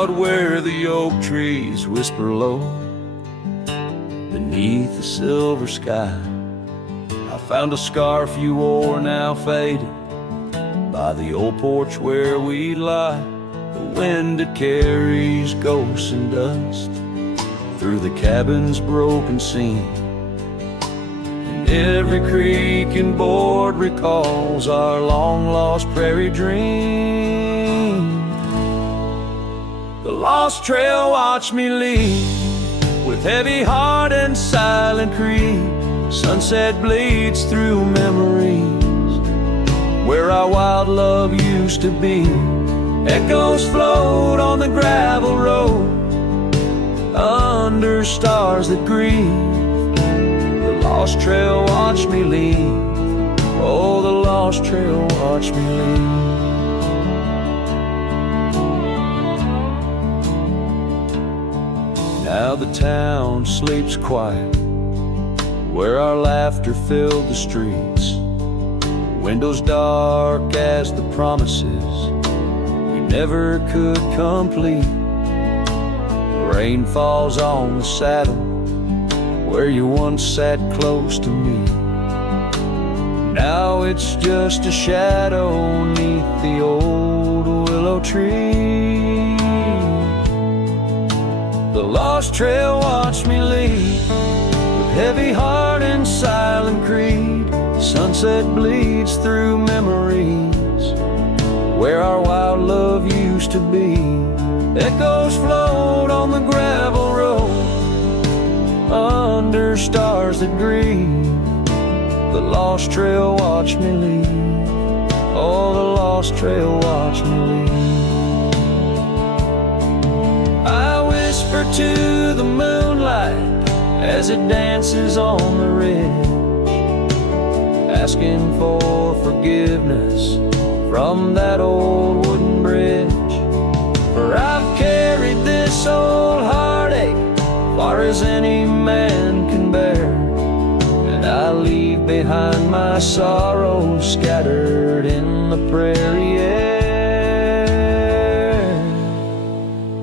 out where the oak trees whisper low beneath the silver sky. I found a scarf you wore, now faded, by the old porch where we lie. The wind, it carries ghosts and dust through the cabin's broken seam, and every creak and board recalls our long-lost prairie dream. The lost trail watched me lead with heavy heart and silent creed. Sunset bleeds through memories where our wild love used to be. Echoes float on the gravel road under stars that grieve. The lost trail watched me leave. Oh, the lost trail watched me leave. Now the town sleeps quiet where our laughter filled the streets. Windows dark as the promises we never could complete. Rain falls on the saddle where you once sat close to me. Now it's just a shadow neath the old willow tree. The lost trail watched me lead with heavy heart and silent creed. Sunset bleeds through memories where our wild love used to be. Echoes float on the gravel road under stars that grieve. The lost trail watched me leave. Oh, the lost trail watched me leave. I whisper to the moonlight as it dances on the ridge, asking for forgiveness from that old wooden bridge. For I've carried this old heartache far as any man can bear, and I leave behind my sorrows scattered in the prairie air.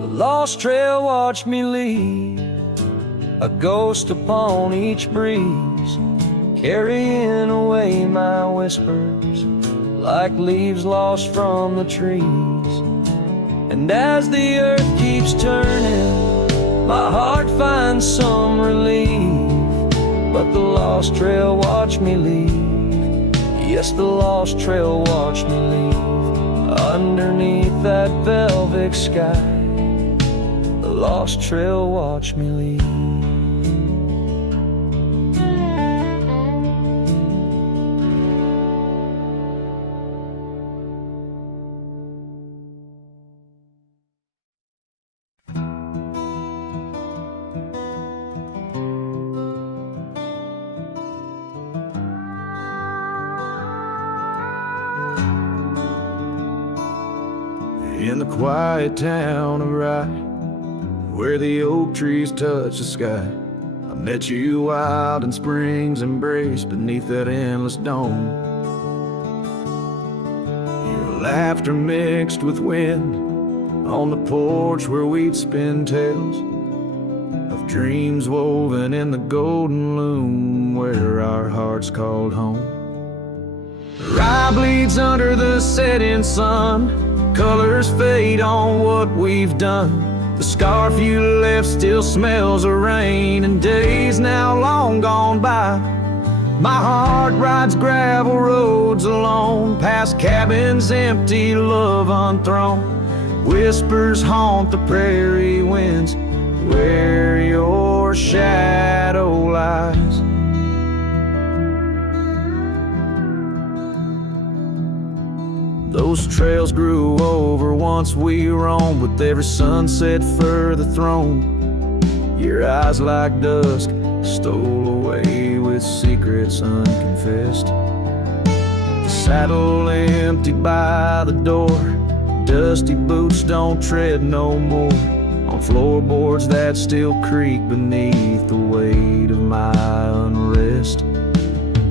The lost trail watched me leave, a ghost upon each breeze, carrying away my whispers like leaves lost from the trees. And as the earth keeps turning, my heart finds some relief. But the lost trail watched me leave. Yes, the lost trail watched me leave. Underneath that velvet sky, the lost trail watched me leave. In the quiet town of Rye, where the oak trees touch the sky, I met you wild in spring's embrace beneath that endless dome. Your laughter mixed with wind on the porch where we'd spin tales of dreams woven in the golden loom where our hearts called home. Rye bleeds under the setting sun, colors fade on what we've done. The scarf you left still smells of rain and days now long gone by. My heart rides gravel roads alone, past cabins empty, love unthrown. Whispers haunt the prairie winds where your shadow lies. Those trails grew over once we roamed, with every sunset further thrown. Your eyes like dusk stole away with secrets unconfessed. The saddle emptied by the door, dusty boots don't tread no more on floorboards that still creak beneath the weight of my unrest.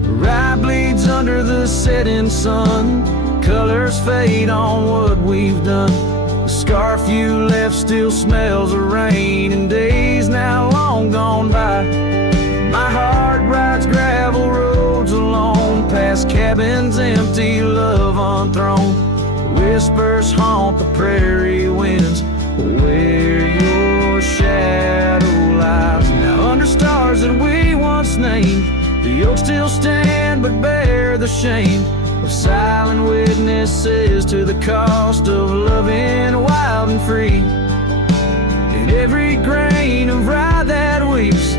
Rye bleeds under the setting sun, colors fade on what we've done. The scarf you left still smells of rain and days now long gone by. My heart rides gravel roads alone, past cabins empty, love unthrown. Whispers haunt the prairie winds where your shadow lies. Now under stars that we once named, the oaks still stand but bear the shame of silent witnesses to the cost of loving wild and free. In every grain of rye that weeps,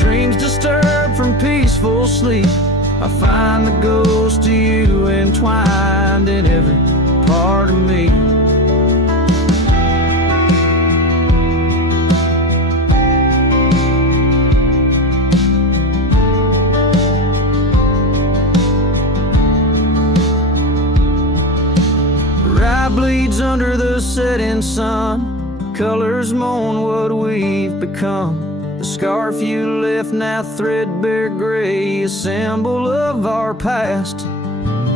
dreams disturbed from peaceful sleep, I find the ghost of you entwined in every part of me. Rye bleeds under the setting sun, colors mourn what we've become. The scarf you left now threadbare gray, a symbol of our past.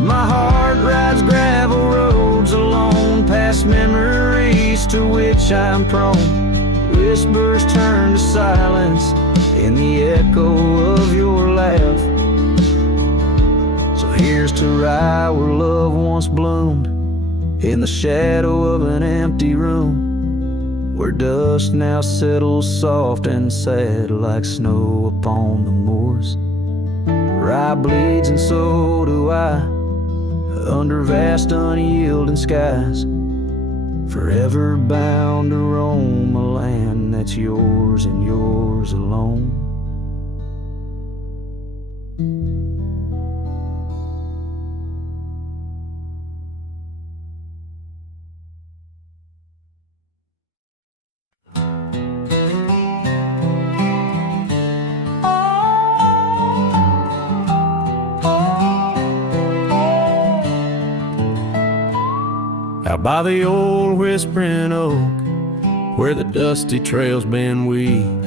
My heart rides gravel roads alone, past memories to which I'm prone. Whispers turn to silence in the echo of your laugh. So here's to rye where love once bloomed, in the shadow of an empty room, where dust now settles soft and sad like snow upon the moors. Rye bleeds and so do I, under vast unyielding skies, forever bound to roam a land that's yours and yours alone. Out by the old whispering oak, where the dusty trails been weaved,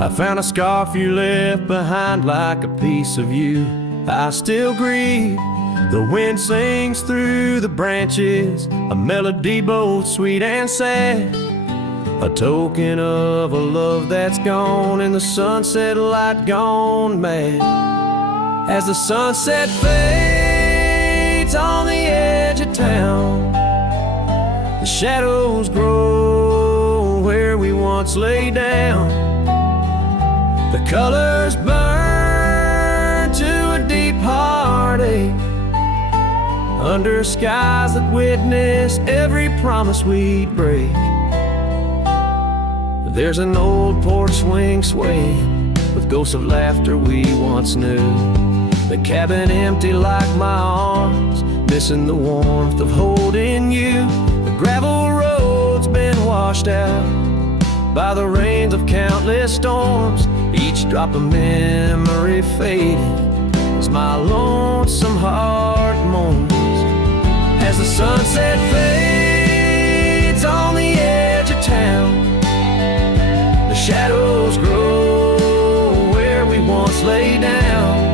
I found a scarf you left behind like a piece of you I still grieve. The wind sings through the branches, a melody both sweet and sad, a token of a love that's gone and the sunset light gone mad. As the sunset fades on the edge of town, the shadows grow where we once lay down. The colors burn to a deep heartache, under skies that witness every promise we'd break. There's an old porch swing swaying with ghosts of laughter we once knew. The cabin empty like my arms, missing the warmth of holding you. The gravel road's been washed out by the rains of countless storms. Each drop of memory faded as my lonesome heart mourns. As the sunset fades on the edge of town, the shadows grow where we once lay down.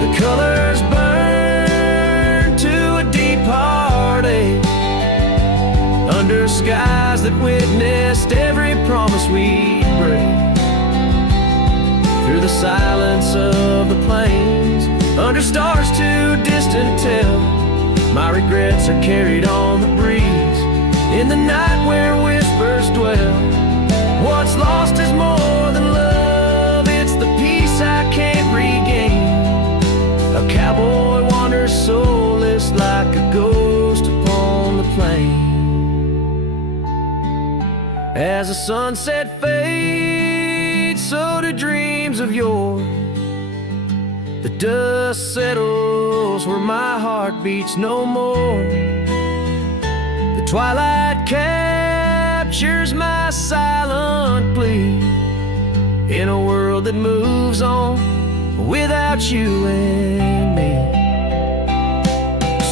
The colors burn to a deep heartache, under skies that witnessed every promise we'd break. Through the silence of the plains, under stars too distant to tell, my regrets are carried on the breeze. In the night where whispers dwell, what's lost is more than love, it's the peace I can't regain. A cowboy wanders soulless like a ghost upon the plain. As the sunset fades, so do dreams of yore. The dust settles where my heart beats no more. The twilight captures my silent plea, in a world that moves on without you and me.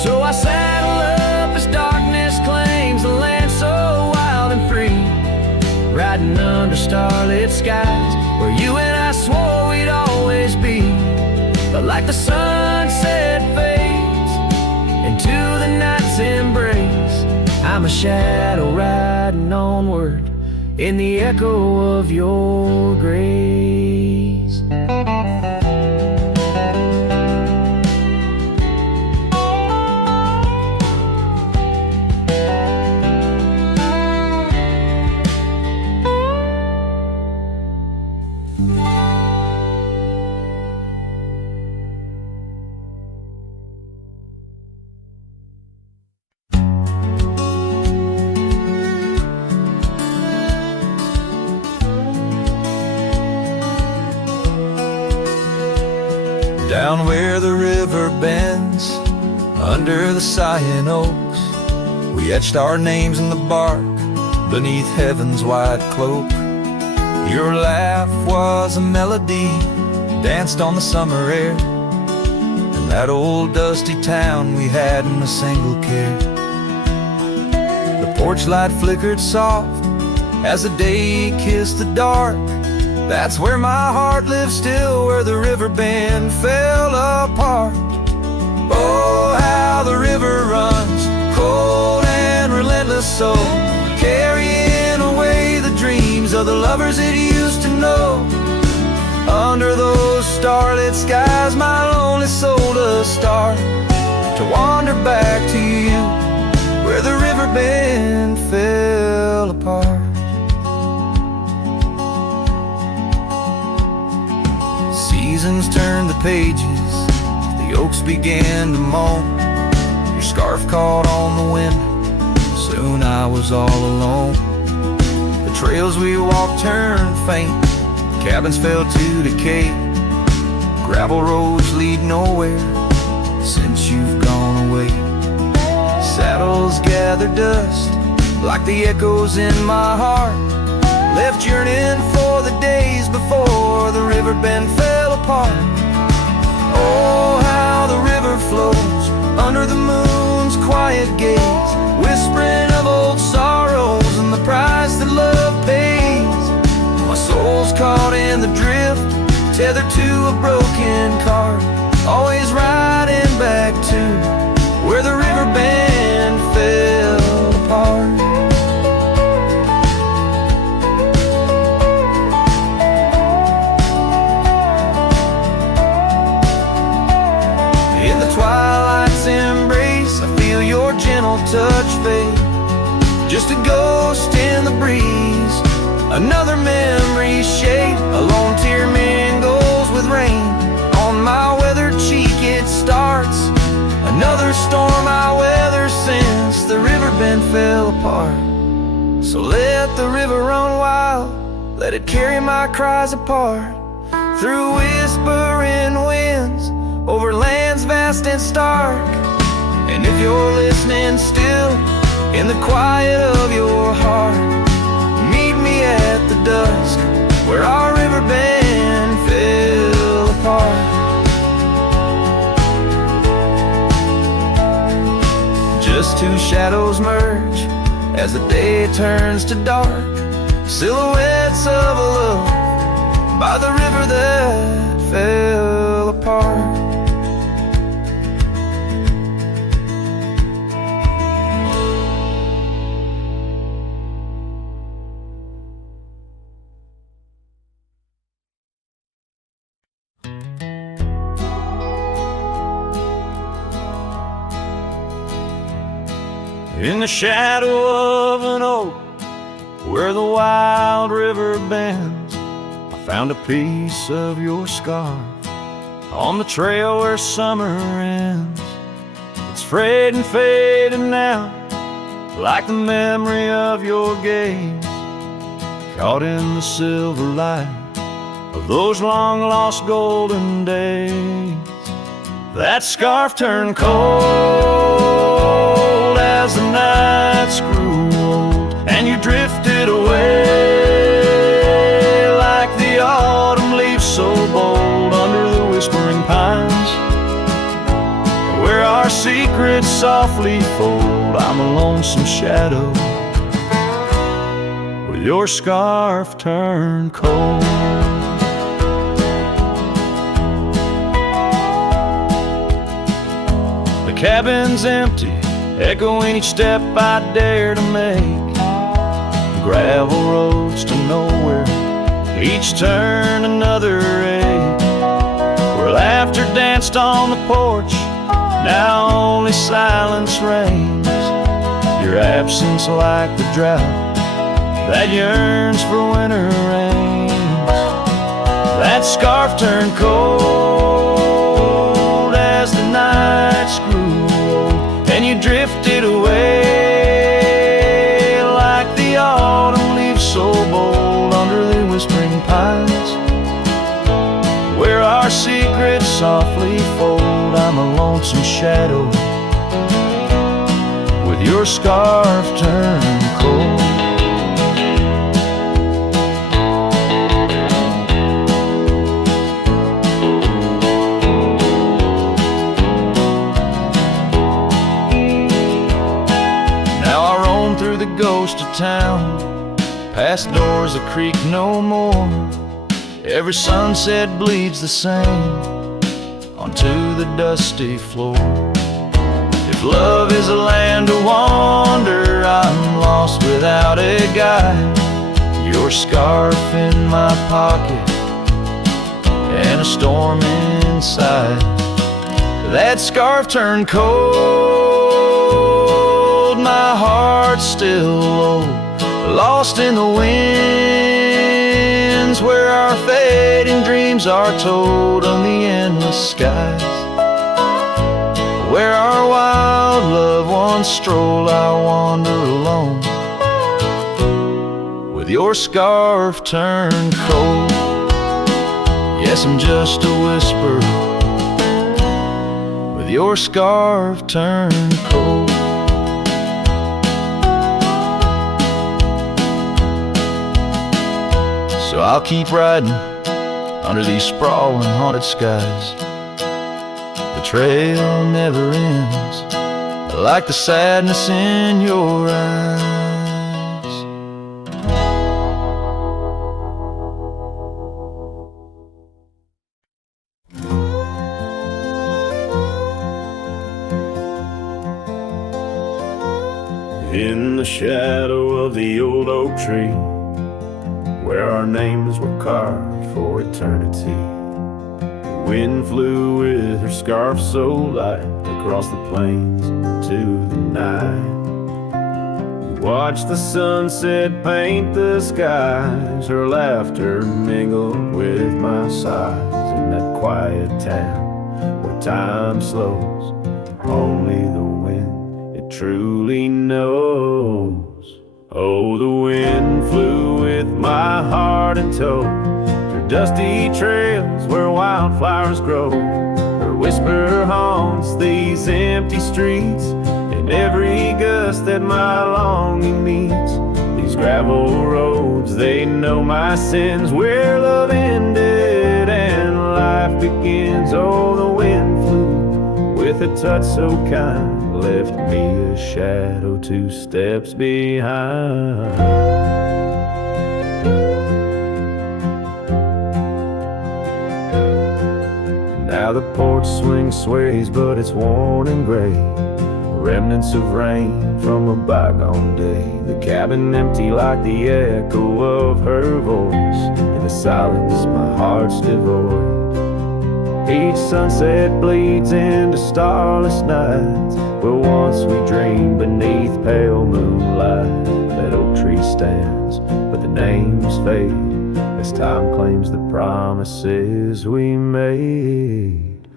So I saddle up as darkness claims the land so wild and free, riding under starlit skies where you and I swore we'd always be. But like the sunset fades into the night's embrace, I'm I'm a shadow riding onward in the echo of your grace. Down where the river bends, under the sighing oaks, we etched our names in the bark, beneath heaven's wide cloak. Your laugh was a melody, danced on the summer air, in that old dusty town we hadn't a single care. The porch light flickered soft as the day kissed the dark. That's where my heart lives still, where the river bend fell apart. Oh, how the river runs, cold and relentless, so carrying away the dreams of the lovers it used to know. Under those starlit skies, my lonely soul does start to wander back to you, where the river bend fell apart. Seasons turned the pages, the oaks began to moan. Your scarf caught on the wind, soon I was all alone. The trails we walked turned faint, cabins fell to decay. Gravel roads lead nowhere since you've gone away. Saddles gather dust like the echoes in my heart, left yearning for the days before the river bend fell apart. Oh, how the river flows under the moon's quiet gaze, whispering of old sorrows and the price that love pays. My soul's caught in the drift, tethered to a broken cart, always riding back to where the river bend fell apart. Twilight's embrace, I feel your gentle touch fade, just a ghost in the breeze, another memory shade. A lone tear mingles with rain on my weathered cheek, it starts another storm I weather since the river bend fell apart. So let the river run wild, let it carry my cries apart, through whispering winds, over lands vast and stark. And if you're listening still, in the quiet of your heart, meet me at the dusk, where our river bend fell apart. Just two shadows merge as the day turns to dark, silhouettes of a love by the river that fell apart. In the shadow of an oak, where the wild river bends, I found a piece of your scarf on the trail where summer ends. It's frayed and faded now, like the memory of your gaze, caught in the silver light of those long lost golden days. That scarf turned cold as the nights grew old, and you drifted away like the autumn leaves so bold under the whispering pines, where our secrets softly fold. I'm a lonesome shadow with your scarf turned cold. The cabin's empty echoing each step I dare to make. Gravel roads to nowhere, each turn another ache. Where laughter danced on the porch, now only silence reigns. Your absence like the drought that yearns for winter rains. That scarf turned cold as the nights grew old, and you drifted away like the autumn leaves so bold under the whispering pines. Where our secrets softly fold, I'm a lonesome shadow with your scarf turned cold. Now I roam through the ghost of town, past doors that creak no more. Every sunset bleeds the same onto the dusty floor. If love is a land to wander, I'm lost without a guide. Your scarf in my pocket and a storm inside. That scarf turned cold, my heart's still low, lost in the winds where our fading dreams are told on the endless skies. Where our wild love once strolled, I wander alone with your scarf turned cold. Yes, I'm just a whisper with your scarf turned cold. So I'll keep riding under these sprawling haunted skies. The trail never ends, like the sadness in your eyes. In the shadow of the old oak tree, where our names were carved for eternity, the wind flew with her scarf so light across the plains to the night. We watched the sunset paint the skies, her laughter mingled with my sighs. In that quiet town where time slows, only the wind it truly knows. Oh, the wind flew with my heart in tow, through dusty trails where wildflowers grow. Her whisper haunts these empty streets, and every gust that my longing meets. These gravel roads, they know my sins, where love ended and life begins. Oh, the wind flew with a touch so kind, left me a shadow 2 steps behind. Now the porch swing sways, but it's worn and gray, remnants of rain from a bygone day. The cabin empty like the echo of her voice. In the silence my heart's devoid. Each sunset bleeds into starless nights, where once we dreamed beneath pale moonlight. That oak tree stands, but the names fade as time claims the promises we made.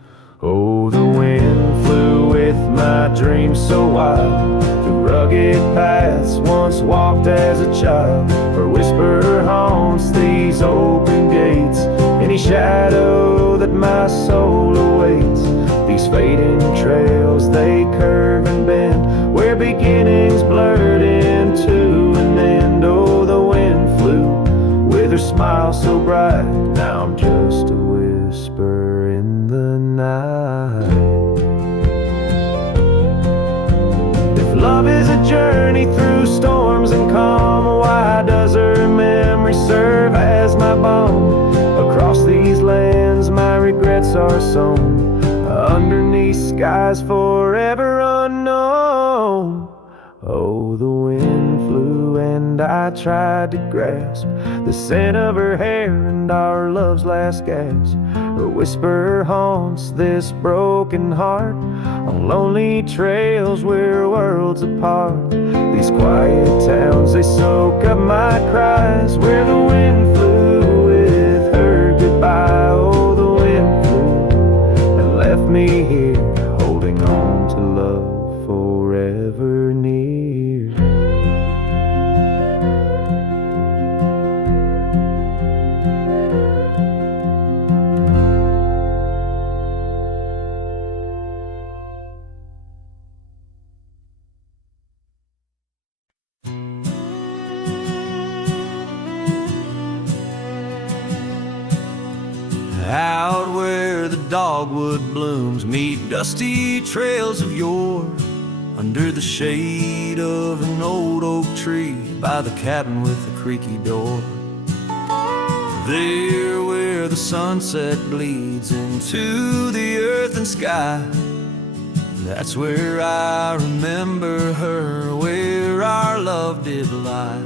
Oh, the wind flew with my dreams so wild, through rugged paths once walked as a child. Her whisper haunts these open gates, any shadow that my soul awaits. These fading trails, they curve and bend, where beginnings blurred into an end. Oh, the wind flew with her smile so bright, now I'm just a whisper in the night. If love is a journey through storms and calm, why does her memory serve as my balm? Across these lands my regrets are sown, underneath skies forever unknown. home. Oh, the wind flew and I tried to grasp the scent of her hair and our love's last gasp. Her whisper haunts this broken heart on lonely trails we're worlds apart. These quiet towns, they soak up my cries. Where the wind flew with her goodbye. Oh, the wind flew and left me here, holding on to love forever near. Out where the dogwood blooms meet dusty trails of yore, under the shade of an old oak tree by the cabin with the creaky door. There where the sunset bleeds into the earth and sky, that's where I remember her, where our love did lie.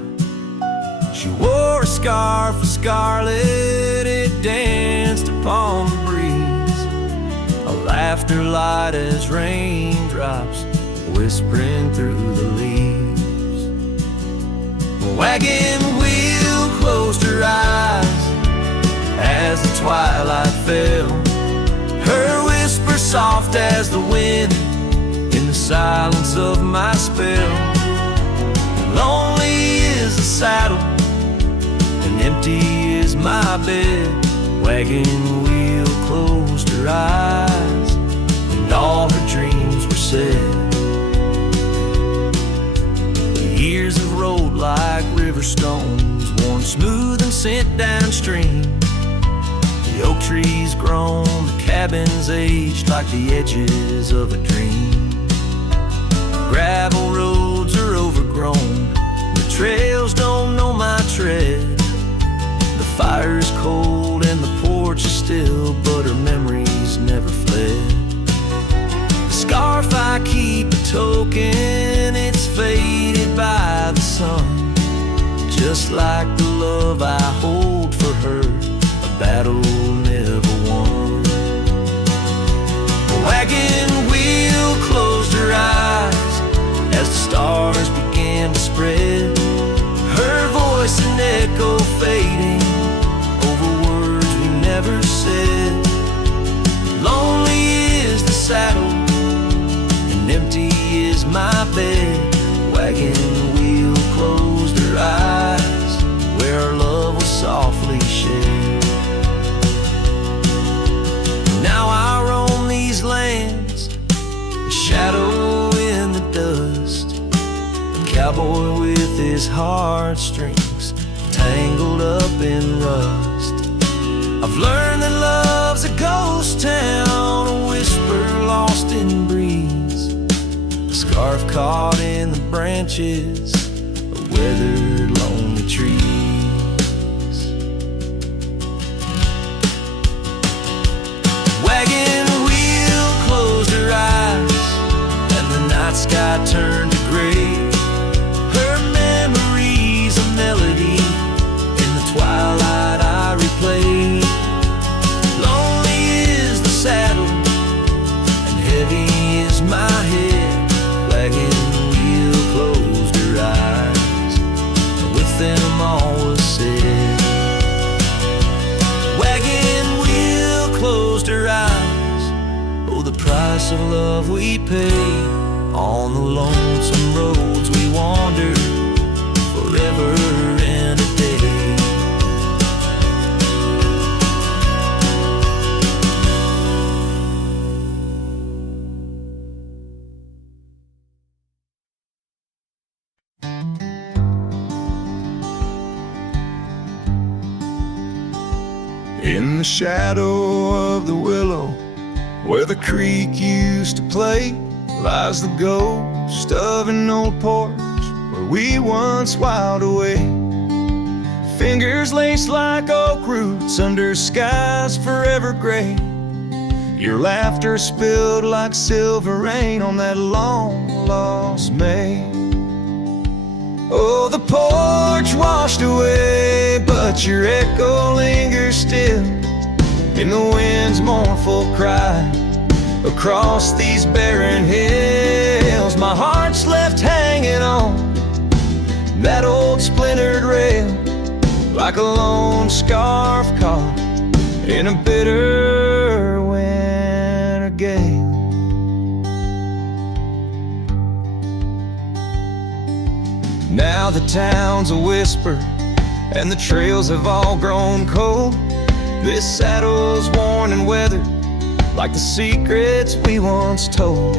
She wore a scarf of scarlet, it danced upon the breeze, a laughter light as raindrops whispering through the leaves. A wagon wheel closed her eyes as the twilight fell, her whisper soft as the wind in the silence of my spell. Lonely is the saddle and empty is my bed. Wagon wheel closed her eyes and all her dreams were said. The years have rolled like river stones, worn smooth and sent downstream. The oak trees grown, the cabins aged like the edges of a dream. Gravel roads are overgrown, the trails don't know my tread. The fire is cold and the porch is still, but her memories never fled. The scarf I keep a token, it's faded by the sun, just like the love I hold for her, a battle never won. The wagon wheel closed her eyes as the stars began to spread, her voice an echo fading over words we never said. Lonely is the saddle and empty is my bed. Wagon wheel closed her eyes where our love was softly shared. Now I roam these lands, a shadow in the dust, a cowboy with his heartstrings tangled up in rust. I've learned that love's a ghost town, a whisper lost in breeze, a scarf caught in the branches of weathered lonely trees. Wagon wheel closed her eyes and the night sky turned to gray, her memories a melody in the twilight I replay. Lonely is the saddle and heavy is my head. Wagon wheel closed her eyes and with them all was said. Wagon wheel closed her eyes, oh the price of love we pay. On the lonesome roads we wander forever and a day. In the shadow of the willow where the creek used to play lies the ghost of an old porch where we once whiled away. Fingers laced like oak roots under skies forever gray. Your laughter spilled like silver rain on that long-lost May. Oh, the porch washed away, but your echo lingers still in the wind's mournful cry. Across these barren hills, my heart's left hanging on that old splintered rail, like a lone scarf caught in a bitter winter gale. Now the town's a whisper, and the trails have all grown cold. This saddle's worn and weathered, like the secrets we once told.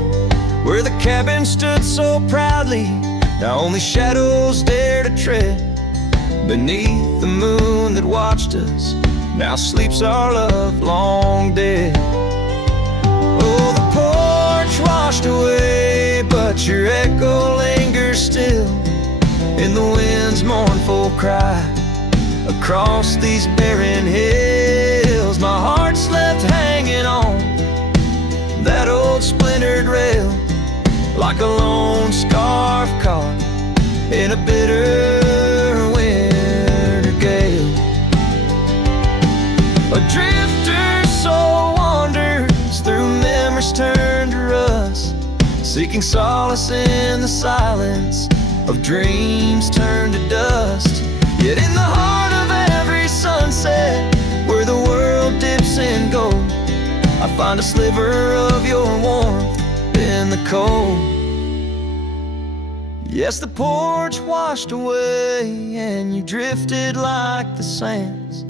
Where the cabin stood so proudly, now only shadows dare to tread. Beneath the moon that watched us, now sleeps our love long dead. Oh, the porch washed away, but your echo lingers still in the wind's mournful cry. Across these barren hills, my heart's left hanging on that old splintered rail, like a lone scarf caught in a bitter winter gale. A drifter soul wanders through memories turned to rust, seeking solace in the silence of dreams turned to dust. Yet in the heart of every sunset, where the world dips in gold, I find a sliver of your warmth in the cold. Yes, the porch washed away, and you drifted like the sands,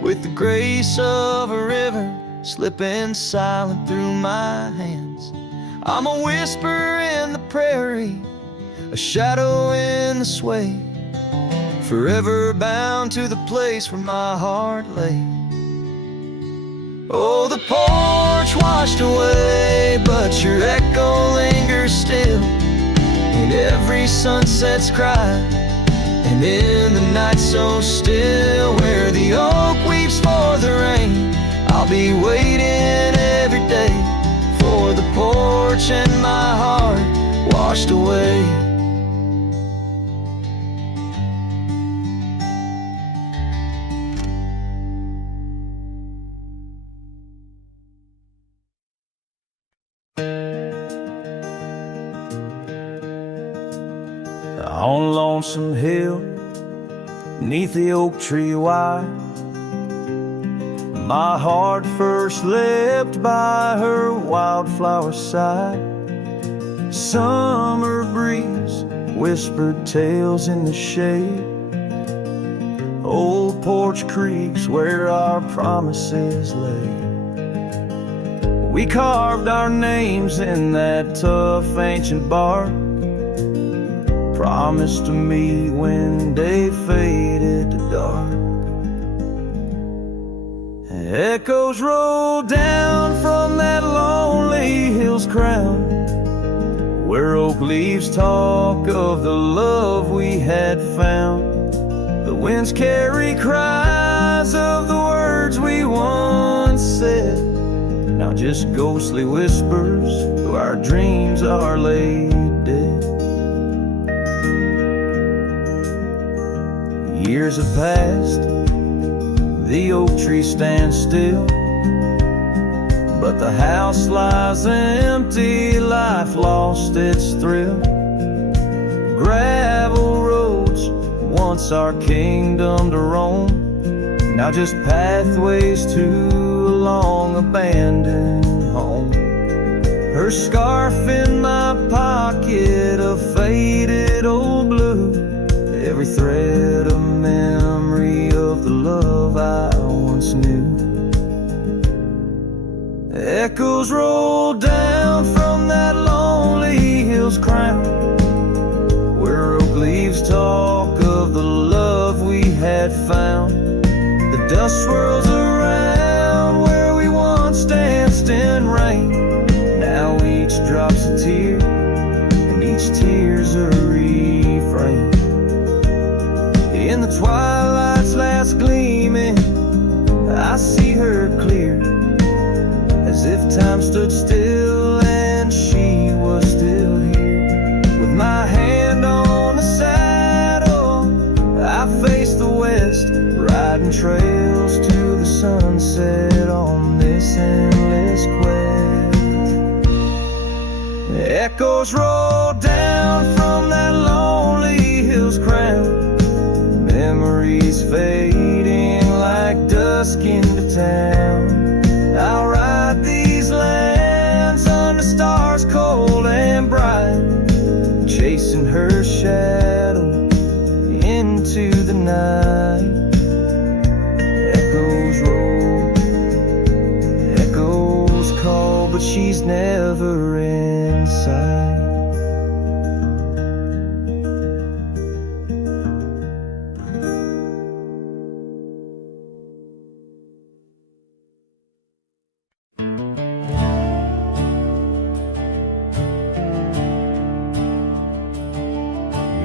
with the grace of a river slipping silent through my hands. I'm a whisper in the prairie, a shadow in the sway, forever bound to the place where my heart lay. Oh, the porch washed away, but your echo lingers still in every sunset's cry, and in the night so still, where the oak weeps for the rain, I'll be waiting every day for the porch and my heart washed away. On Lonesome Hill, neath the oak tree wide, my heart first leapt by her wildflower side. Summer breeze whispered tales in the shade, old porch creeks where our promises lay. We carved our names in that tough ancient bark, promised to meet when day faded to dark. Echoes roll down from that lonely hill's crown, where oak leaves talk of the love we had found. The winds carry cries of the words we once said, now just ghostly whispers where our dreams are laid dead. Years have passed, the oak tree stands still, but the house lies empty, life lost its thrill. Gravel roads, once our kingdom to roam, now just pathways to a long abandoned home. Her scarf in my pocket, a faded old blue, every thread a memory of the love I once knew. Echoes roll down from that lonely hill's crown, where oak leaves talk of the love we had found. The dust swirls around where we once danced in rain, now each drop's a tear, and each tear's a refrain. In the twilight's last gleaming, I see her clear, as if Echoes roll down from that lonely hill's crown, memories fading like dusk into town. I'll ride these lands under stars cold and bright, chasing her shadow into the night. Echoes roll, echoes call, but she's never in sight.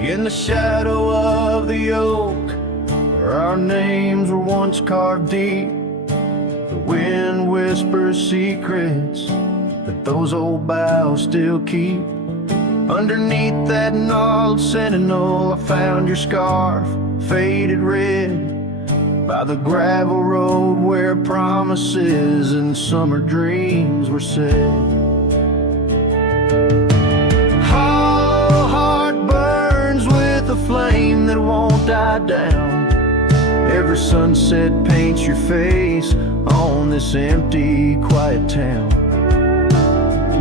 In the shadow of the oak, where our names were once carved deep, the wind whispers secrets that those old boughs still keep. Underneath that gnarled sentinel, I found your scarf, faded red, by the gravel road where promises and summer dreams were said. Hollow heart burns with a flame that won't die down. Every sunset paints your face on this empty, quiet town.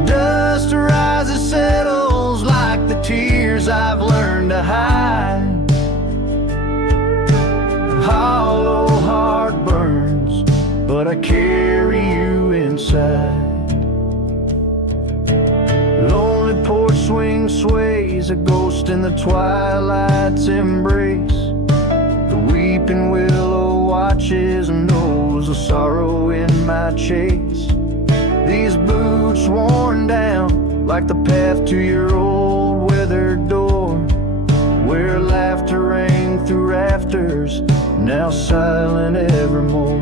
Dust rises, settles like the tears I've learned to hide. Hollow heart burns, but I carry you inside. Lonely porch swing sways, a ghost in the twilight's embrace. The weeping willow watches and knows the sorrow in my chase. These boots worn down like the path to your old weathered door, where laughter rang through rafters, now silent evermore.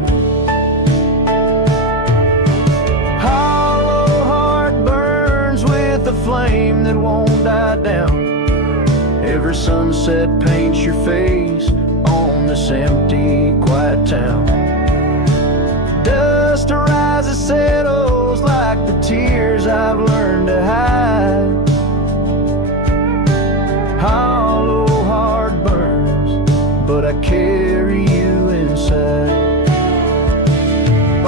Hollow heart burns with a flame that won't die down. Every sunset paints your face on this empty, quiet town. Dust rises, settles like the tears I've learned to hide. Hollow heart burns, but I carry you inside.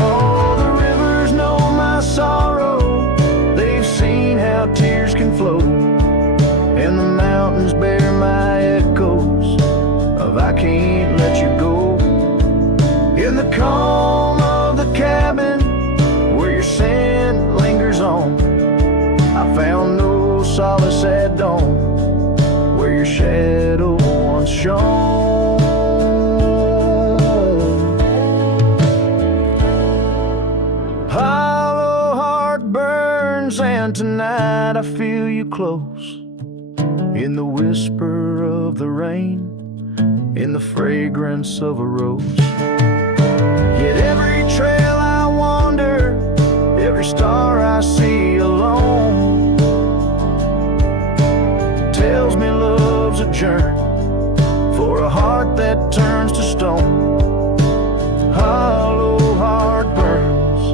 Oh, the rivers know my sorrow, they've seen how tears can flow, and the mountains bear my echoes of I can't let you go. In the calm of the cabin where your scent lingers on, I found no solace at dawn, where your shadow once shone. Hollow heart burns, and tonight I feel you close, in the whisper of the rain, in the fragrance of a rose. Yet every trail I wander, every star I see alone, tells me love's a journey for a heart that turns to stone. Hollow heart burns,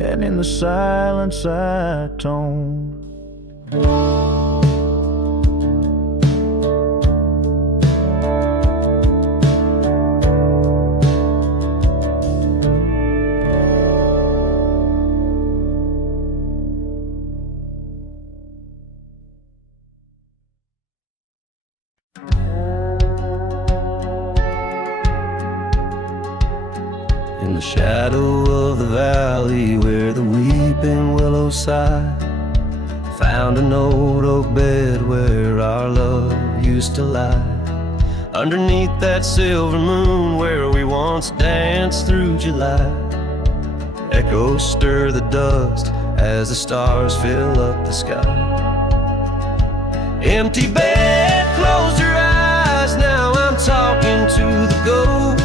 and in the silence I tone. In the shadow of the valley where the weeping willows sigh, found an old oak bed where our love used to lie. Underneath that silver moon where we once danced through July, echoes stir the dust as the stars fill up the sky. Empty bed, closed your eyes, now I'm talking to the ghost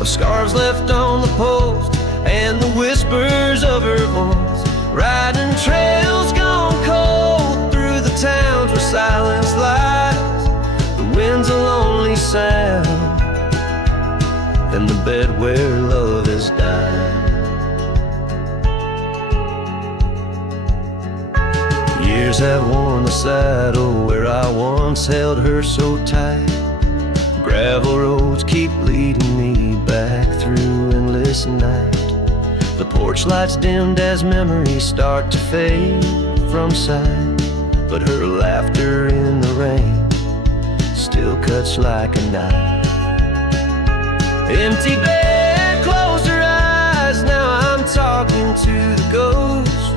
of scarves left on the post and the whispers of her voice. Riding trails gone cold through the towns where silence lies. The wind's a lonely sound and the bed where love has died. Years have worn the saddle where I once held her so tight. Gravel roads keep leading me back through endless night. The porch lights dimmed as memories start to fade from sight, but her laughter in the rain still cuts like a knife. Empty bed, closed her eyes, now I'm talking to the ghost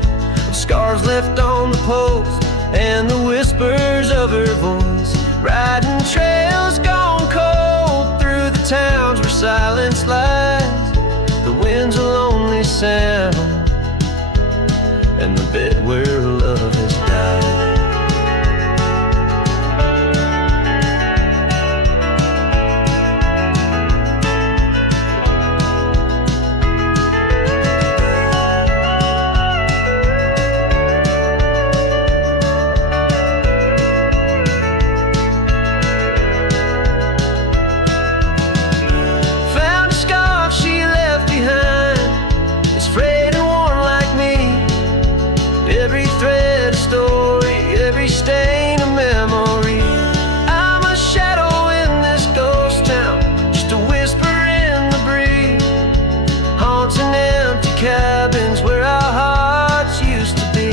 of scars left on the post and the whispers of her voice. Riding trails gone cold through the towns where silence lies. The wind's a lonely sound and the bed where love has died. Cabins where our hearts used to be.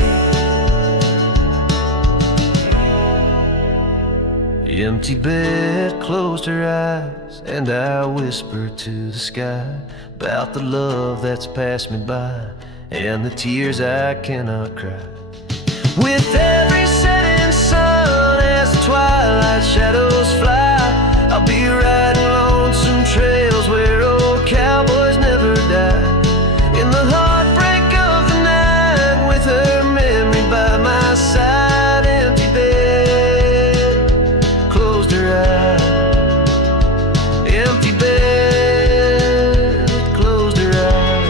The empty bed closed her eyes, and I whispered to the sky about the love that's passed me by and the tears I cannot cry. With every setting sun as the twilight shadows fly, I'll be riding lonesome trails where old cowboys never die. In the heartbreak of the night, with her memory by my side, empty bed closed her eyes. Empty bed closed her eyes.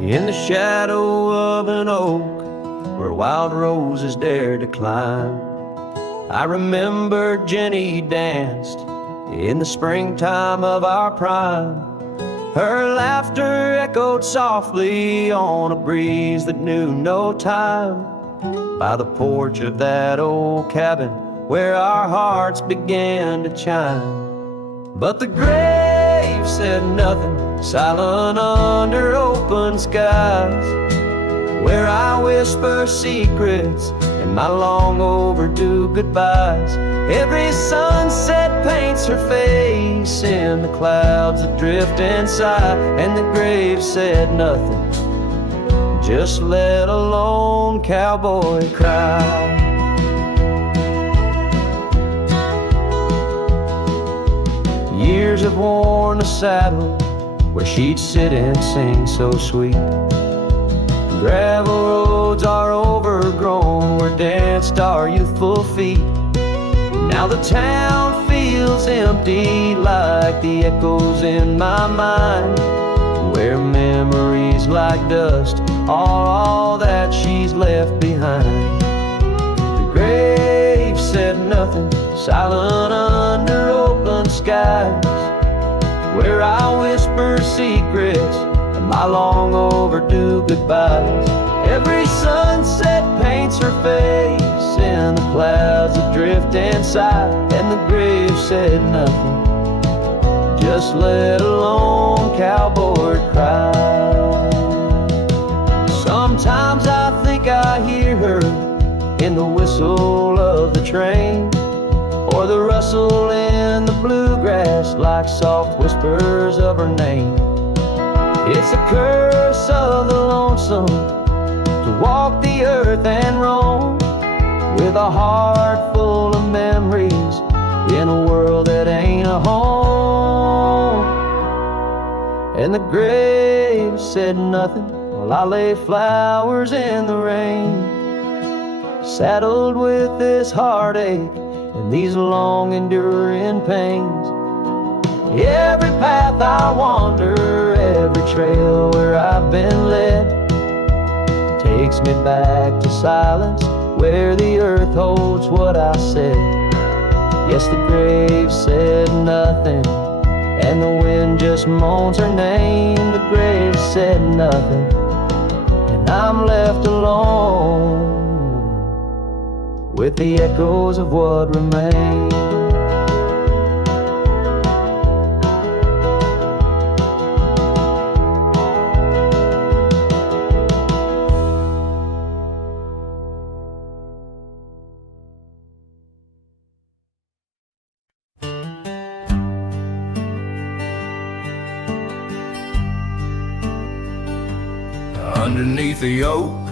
In the shadow of an oak where wild roses dare to climb, I remember Jenny danced in the springtime of our prime. Her laughter echoed softly on a breeze that knew no time, by the porch of that old cabin where our hearts began to chime. But the grave said nothing, silent under open skies, where I whisper secrets and my long overdue goodbyes. Every sunset paints her face in the clouds that drift and sigh, and the grave said nothing, just let a lone cowboy cry. Years have worn the saddle where she'd sit and sing so sweet. Gravel roads are overgrown where danced our youthful feet. Now the town feels empty like the echoes in my mind, where memories like dust are all that she's left behind. The grave said nothing, silent under open skies, where I whisper secrets and my long overdue goodbyes. Every sunset paints her face in the clouds that drift and sigh, and the grave said nothing, just let a lone cowboy cry. Sometimes I think I hear her in the whistle of the train, or the rustle in the bluegrass like soft whispers of her name. It's a curse of the lonesome to walk the earth and roam, with a heart full of memories in a world that ain't a home. And the grave said nothing while I lay flowers in the rain, saddled with this heartache and these long enduring pains. Every path I wander, every trail where I've been led, takes me back to silence, where the earth holds what I said. Yes, the grave said nothing, and the wind just moans her name. The grave said nothing, and I'm left alone with the echoes of what remains. Underneath the oak,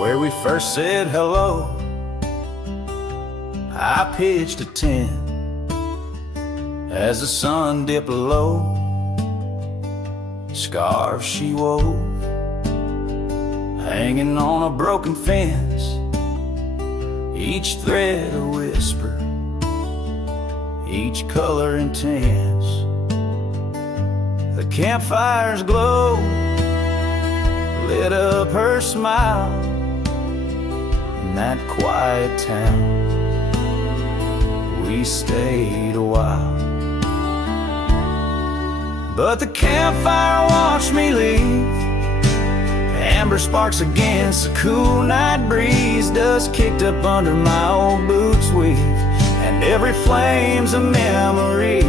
where we first said hello, I pitched a tent as the sun dipped low. Scarves she wove, hanging on a broken fence, each thread a whisper, each color intense. The campfire's glow lit up her smile in that quiet town. We stayed a while, but the campfire watched me leave. Amber sparks against the cool night breeze, dust kicked up under my old boots weave, and every flame's a memory.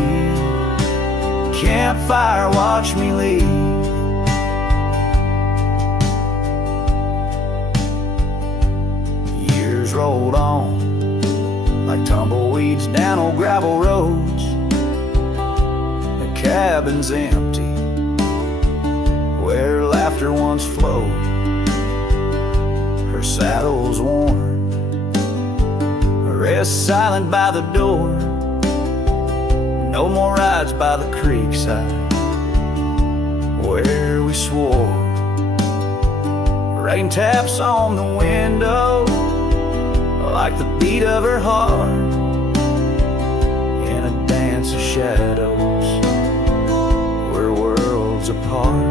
Campfire watched me leave. Rolled on like tumbleweeds down old gravel roads. The cabin's empty where laughter once flowed. Her saddle's worn, rests silent by the door. No more rides by the creekside where we swore. Rain taps on the window like the beat of her heart in a dance of shadows where worlds apart.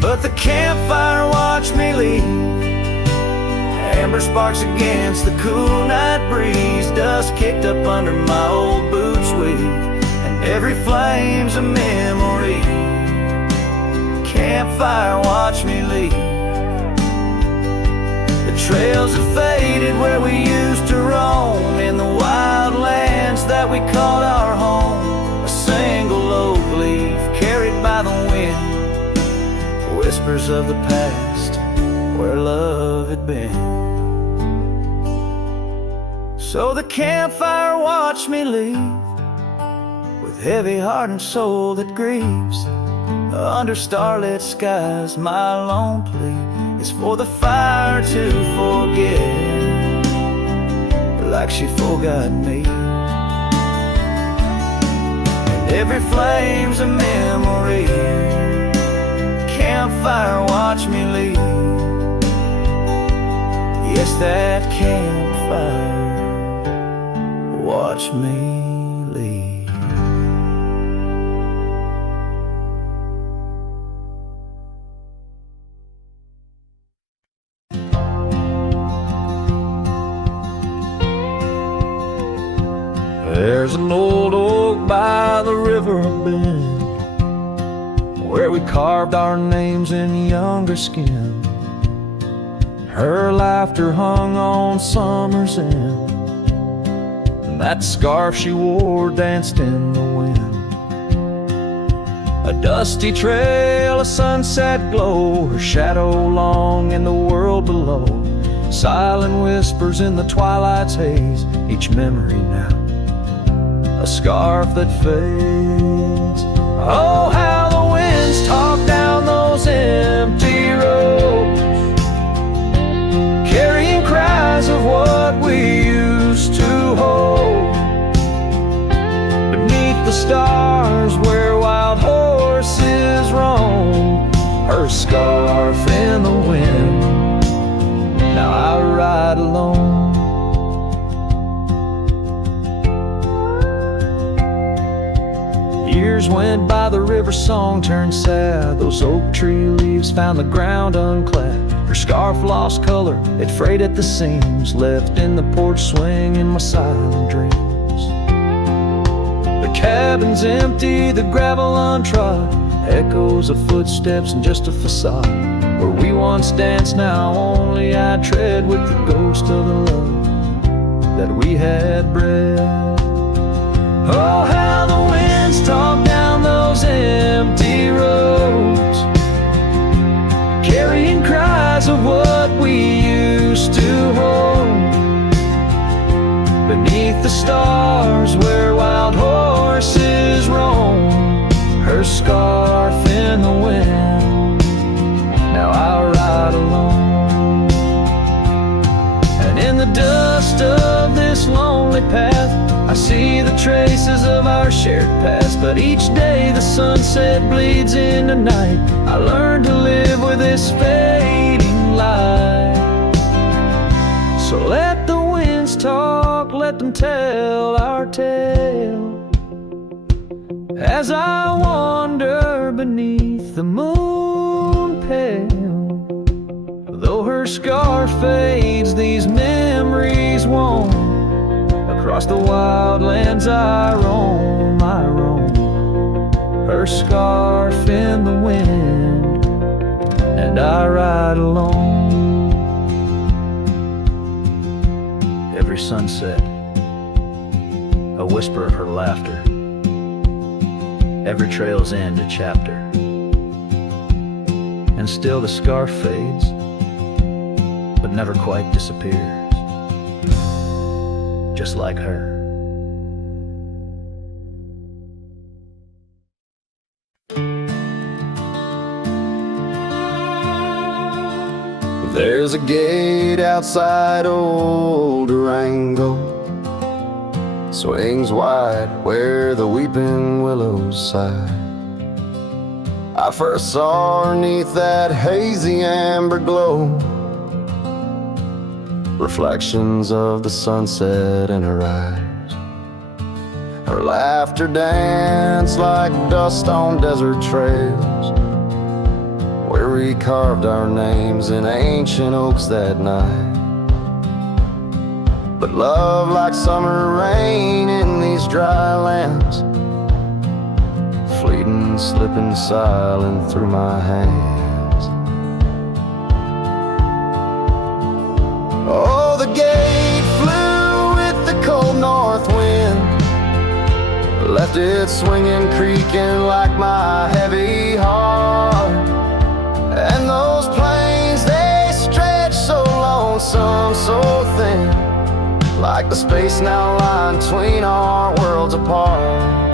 But the campfire watched me leave. Amber sparks against the cool night breeze, dust kicked up under my old boots weave, and every flame's a memory. Campfire watched me leave. Trails have faded where we used to roam, in the wild lands that we called our home. A single oak leaf carried by the wind, whispers of the past where love had been. So the campfire watched me leave, with heavy heart and soul that grieves. Under starlit skies my lone plea is for the fire to forget, like she forgot me. And every flame's a memory. Campfire watch me leave. Yes, that campfire watch me leave. There's an old oak by the river bend, where we carved our names in younger skin. Her laughter hung on summer's end, and that scarf she wore danced in the wind. A dusty trail, a sunset glow, her shadow long in the world below. Silent whispers in the twilight's haze, each memory now a scarf that fades. Oh, how the winds talk down those empty roads, carrying cries of what we used to hold. Beneath the stars where wild horses roam, her scarf in the wind, now I ride alone. Years went by, the river song turned sad. Those oak tree leaves found the ground unclad. Her scarf lost color, it frayed at the seams, left in the porch swing in my silent dreams. The cabin's empty, the gravel untrod, echoes of footsteps and just a facade. Where we once danced, now only I tread, with the ghost of the love that we had bred. Oh, how the winds talk down those empty roads, carrying cries of what we used to hold. Beneath the stars where wild horses roam, her scarf in the wind, now I ride alone. And in the dust of this lonely path, I see the traces of our shared past. But each day the sunset bleeds into night, I learn to live with this fading light. So let the winds talk, let them tell our tale, as I wander beneath the moon pale. Though her scarf fades, these memories won't. Across the wild lands I roam, her scarf in the wind, and I ride alone. Every sunset, a whisper of her laughter, every trail's end a chapter. And still the scarf fades, but never quite disappears, just like her. There's a gate outside old Durango, swings wide where the weeping willows sigh. I first saw her 'neath that hazy amber glow, reflections of the sunset in her eyes. Her laughter danced like dust on desert trails, where we carved our names in ancient oaks that night. But love, like summer rain in these dry lands, fleeting, slipping silent through my hands. Oh, the gate flew with the cold north wind, left it swinging, creaking like my heavy heart. And those plains, they stretch so lonesome, so thin, like the space now lying between our worlds apart.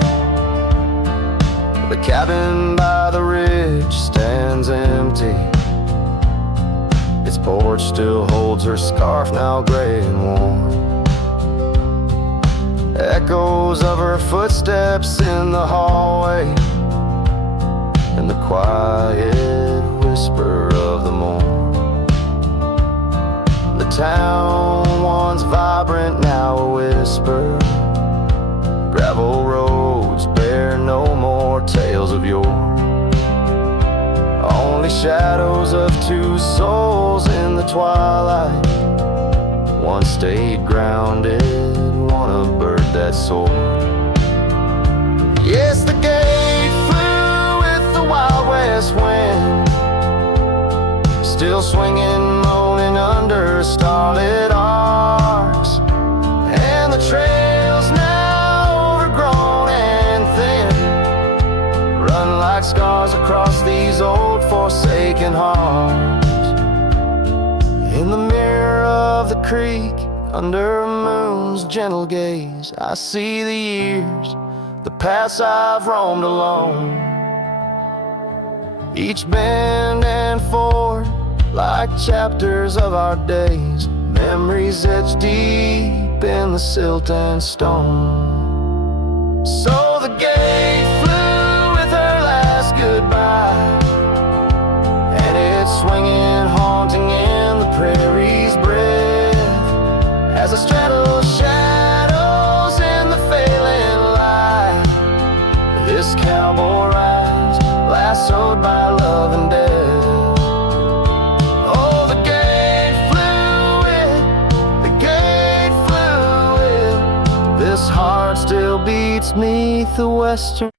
The cabin by the ridge stands empty, its porch still holds her scarf, now gray and warm. Echoes of her footsteps in the hallway, and the quiet whisper of the morn. The town, once vibrant, now a whisper. Gravel roads bear no more tales of yore, only shadows of two souls in the twilight. One stayed grounded, one a bird that soared. Yes, the gate flew with the Wild West wind, still swinging, moaning under starlit arcs. And the trails, now overgrown and thin, run like scars across these old forsaken hearts. In the mirror of the creek, under a moon's gentle gaze, I see the years, the paths I've roamed alone, each bend and ford like chapters of our days, memories etched deep in the silt and stone. So the gate flew with her last goodbye, and it's swinging, haunting in the prairie's breath, as I straddle shadows in the failing light. This lost 'neath the western.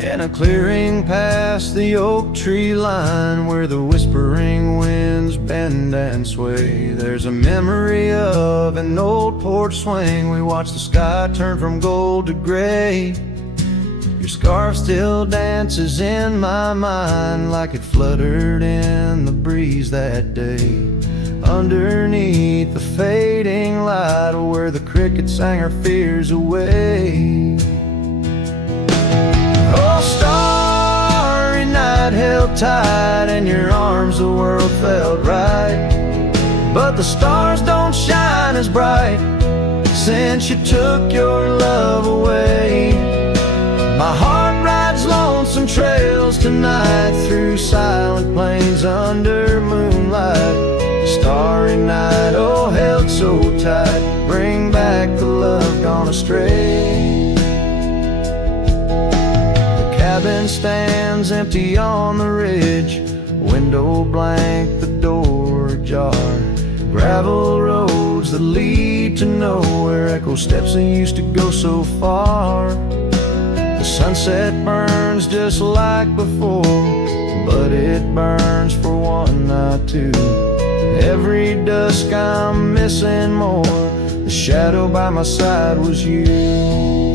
In a clearing past the oak tree line, where the whispering winds bend and sway, there's a memory of an old porch swing. We watched the sky turn from gold to gray. Your scarf still dances in my mind, like it fluttered in the breeze that day. Underneath the fading light, where the crickets sang our fears away. Oh, starry night, held tight in your arms, the world felt right. But the stars don't shine as bright since you took your love away. My heart rides lonesome trails tonight, through silent plains under moonlight. Starry night, oh, held so tight, bring back the love gone astray. The cabin stands empty on the ridge, window blank, the door ajar. Gravel roads that lead to nowhere, echo steps that used to go so far. The sunset burns just like before, but it burns for one, not two. Every dusk I'm missing more, the shadow by my side was you.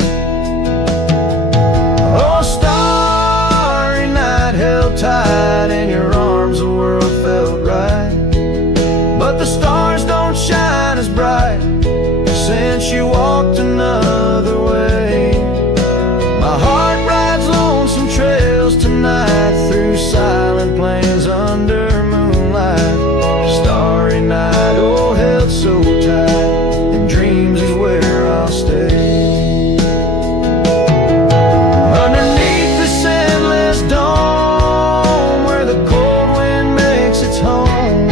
Oh, starry night, held tight in your arms, the world felt right. But the stars don't shine as bright since you walked another way. My heart rides lonesome trails tonight, through silent plains under moonlight. Starry night, oh, held so tight, and dreams is where I'll stay. Underneath this endless dome, where the cold wind makes its home,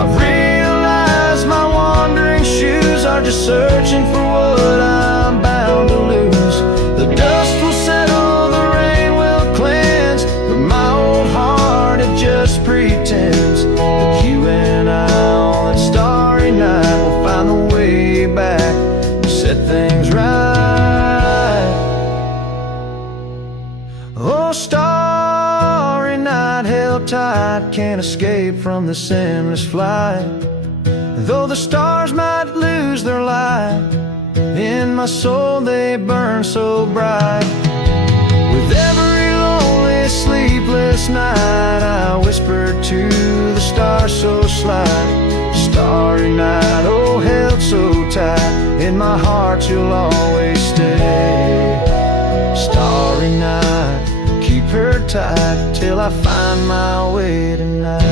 I've realized my wandering shoes are just searching for what I'm bound to lose. The dust will settle, the rain will cleanse, but my old heart, it just pretends that you and I on that starry night will find the way back and set things right. Oh, starry night, held tight, can't escape from this endless flight. Though the stars might lose their light, in my soul they burn so bright. With every lonely, sleepless night, I whisper to the stars so slight. Starry night, oh, held so tight, in my heart you'll always stay. Starry night, keep her tight till I find my way tonight.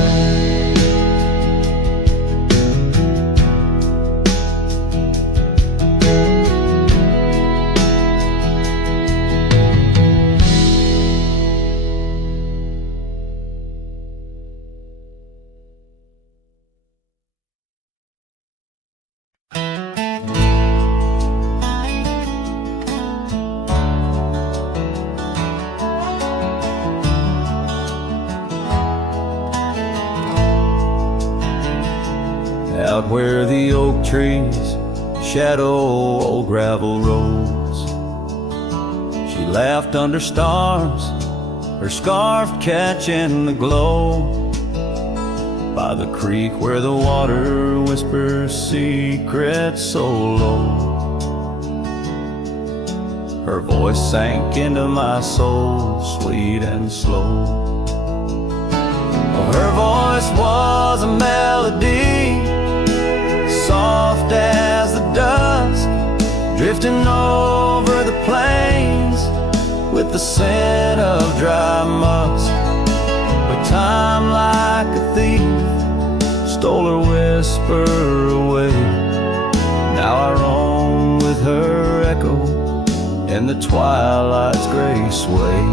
Out where the oak trees shadow old gravel roads, she laughed under stars, her scarf catching the glow. By the creek where the water whispers secrets so low, her voice sank into my soul, sweet and slow. Her voice was a melody, soft as the dusk, drifting over the plains with the scent of dry musk. But time, like a thief, stole her whisper away. Now I roam with her echo in the twilight's gray sway.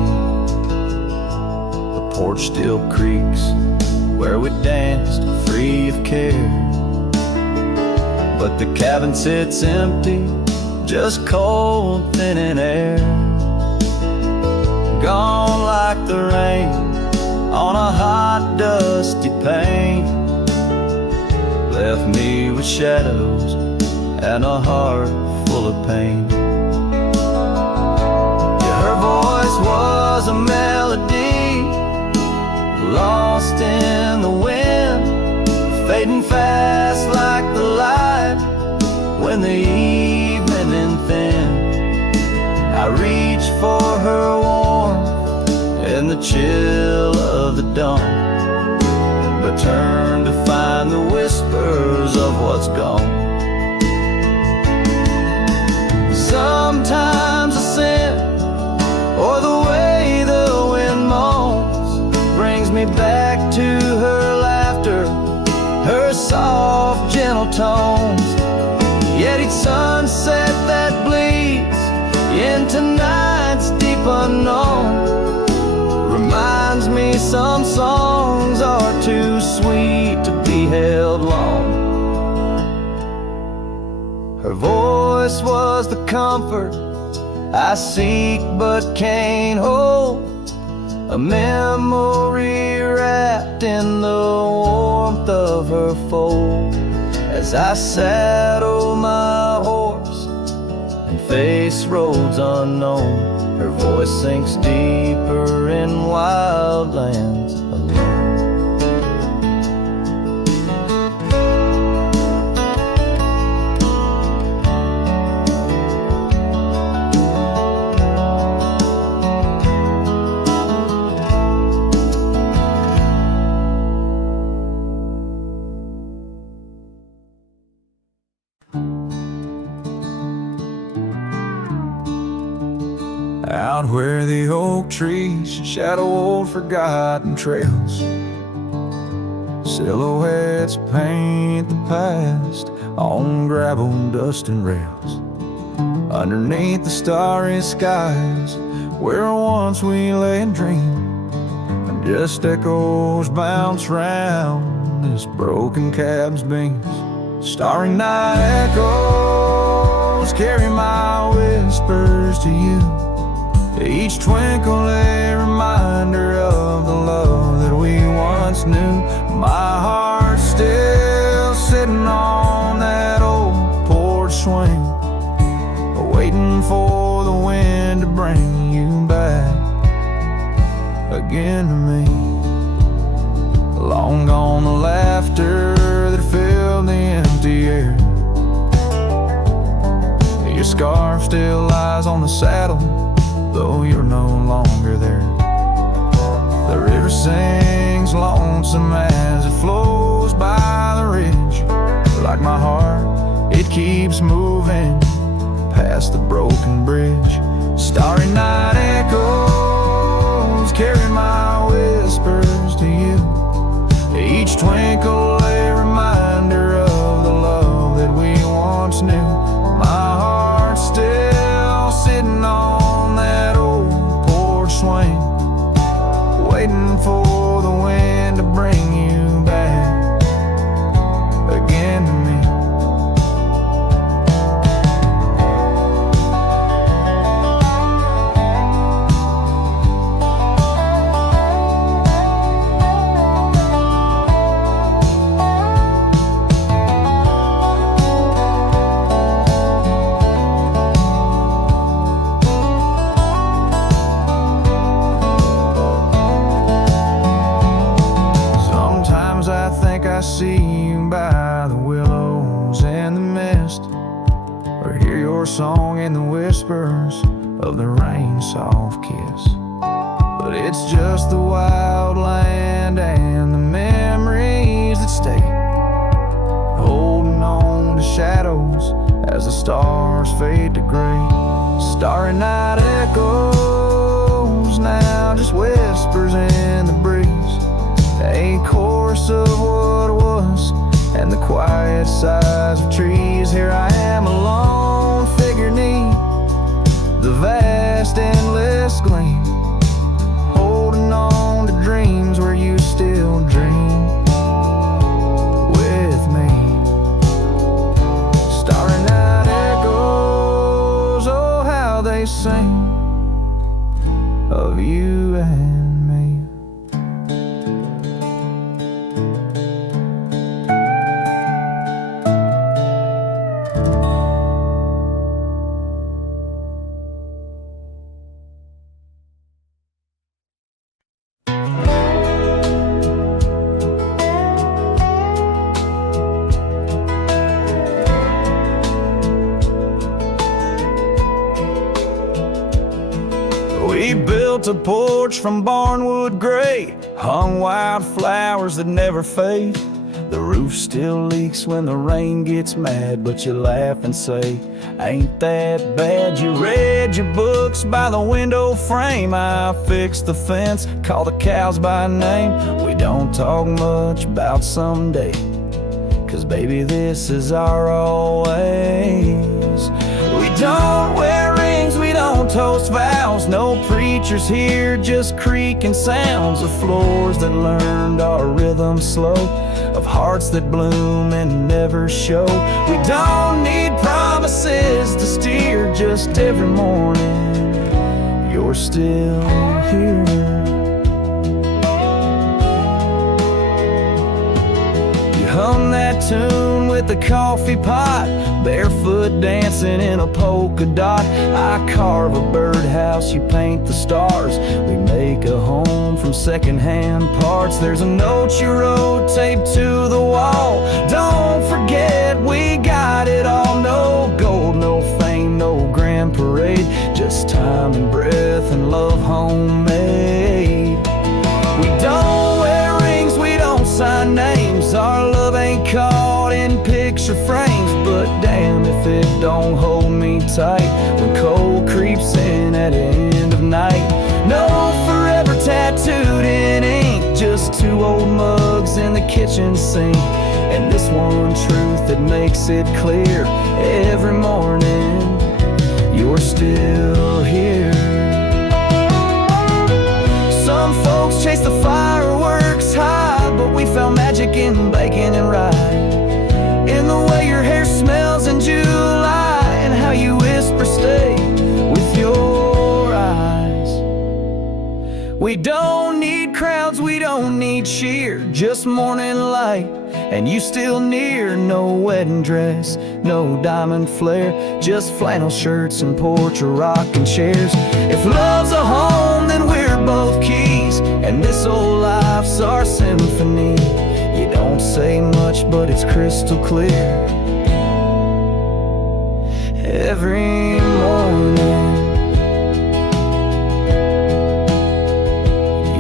The porch still creaks where we danced, free of care, but the cabin sits empty, just cold, thin in air. gone like the rain on a hot, dusty pane. Left me with shadows and a heart full of pain. Yeah, her voice was a melody lost in the wind, fading fast like the light when the evening thinned. I reached for her warmth in the chill of the dawn, but turned to find the whispers of what's gone. Sometimes a scent or the way the wind moans brings me back to her laughter, her soft, gentle tones. Yet each sunset that bleeds into night's deep unknown reminds me some songs are too sweet to be held long. Her voice was the comfort I seek but can't hold, a memory wrapped in the warmth of her fold. As I saddle my horse and face roads unknown, her voice sinks deeper in wild lands alone. Out where the oak trees shadow old forgotten trails, silhouettes paint the past on gravel, dust and rails. Underneath the starry skies where once we lay and dreamed, and just echoes bounce round this broken cab's beams. Starry night echoes carry my whispers to you, each twinkle a reminder of the love that we once knew. My heart's still sitting on that old porch swing, waiting for the wind to bring you back again to me. Long gone the laughter that filled the empty air. Your scarf still lies on the saddle, though you're no longer there. The river sings lonesome as it flows by the ridge. Like my heart, it keeps moving past the broken bridge. Starry night echoes carry my whispers to you, each twinkle a reminder of the love that we once knew. My heart's still sitting on that old porch swing, waiting for the wind to bring you back again to me. I see you by the willows and the mist, or hear your song in the whispers of the rain's soft kiss. But it's just the wild land and the memories that stay, holding on to shadows as the stars fade to gray. Starry night echoes now, just whispers in the breeze, a chorus of what was and the quiet sighs of trees. Here I am alone, figure neat, the vast endless gleam, holding on to dreams where you still dream with me. Starry night echoes, oh how they sing of you built a porch from barnwood gray, hung wildflowers that never fade. The roof still leaks when the rain gets mad, but you laugh and say, ain't that bad? You read your books by the window frame. I fixed the fence, call the cows by name. We don't talk much about someday, 'cause baby, this is our always. We don't wear rings, we don't toast vows. No preachers here, just creaking sounds of floors that learned our rhythm slow, of hearts that bloom and never show. We don't need promises to steer, just every morning you're still here. Hum that tune with the coffee pot, barefoot dancing in a polka dot. I carve a birdhouse, you paint the stars. We make a home from secondhand parts. There's a note you wrote taped to the wall. Don't forget we got it all. No gold, no fame, no grand parade, just time and breath and love homemade. We don't wear rings, we don't sign names. Our love ain't caught in picture frames, but damn if it don't hold me tight when cold creeps in at end of night. No forever tattooed in ink, just two old mugs in the kitchen sink, and this one truth that makes it clear every morning you're still here. Some folks chase the fireworks high, but we found magic in bacon and rye, in the way your hair smells in July, and how you whisper stay with your eyes. We don't need crowds, we don't need cheer, just morning light and you still near. No wedding dress, no diamond flare, just flannel shirts and porch or rocking chairs. If love's a home, then we're both keys, and this old life's our symphony. You don't say much, but it's crystal clear every morning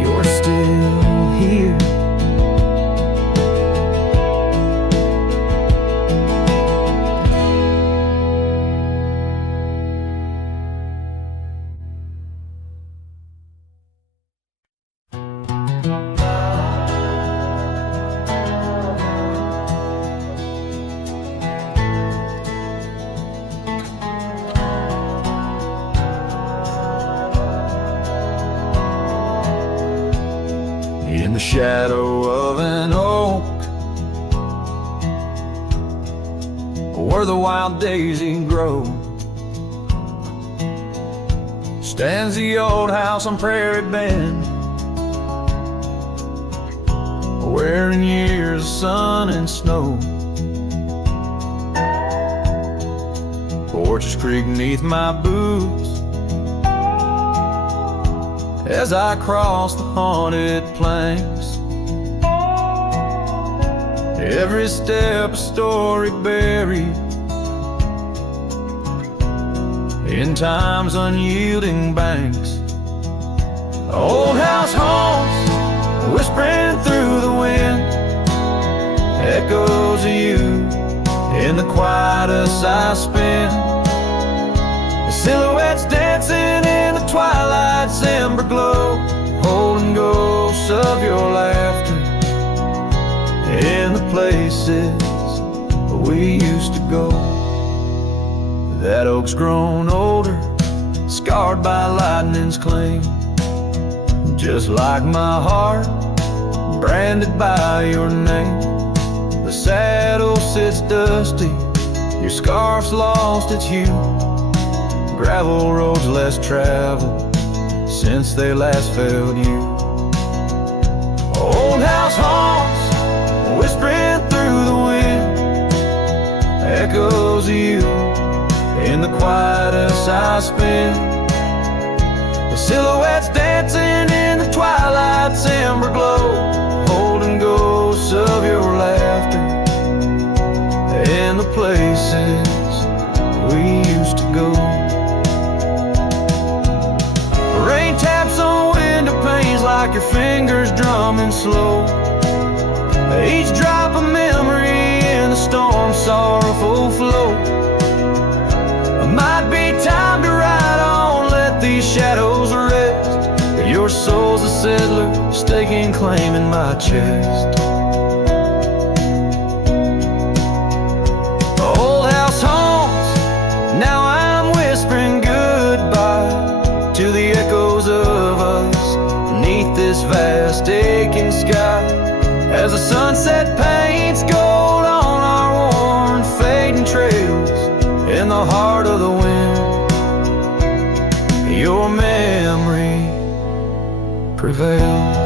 you're still here. In the shadow of an oak, where the wild daisy grows, stands the old house on Prairie Bend, where in years of sun and snow, porches creak neath my boots as I cross the haunted planks. Every step a story buried in time's unyielding banks. Old house haunts, whispering through the wind, echoes of you in the quietest I spend. The silhouettes dancing in the twilight's ember glow, holding ghosts of your laughter in the places we used to go. That oak's grown older, scarred by lightning's claim, just like my heart, branded by your name. The saddle sits dusty, your scarf's lost its hue, gravel roads less traveled since they last felt you. Old house haunts, whispering through the wind, echoes of you in the quietest I spend. The silhouettes dancing in the twilight's ember glow, holding ghosts of your laughter in the places we used to go. Rain taps on on sorrowful flow. It might be time to ride on, let these shadows rest. Your soul's a settler, staking claim in my chest. The old house haunts, now I'm whispering goodbye to the echoes of us beneath this vast aching sky. As the sunset paints gold on our worn fading trails, in the heart of the wind, your memory prevails.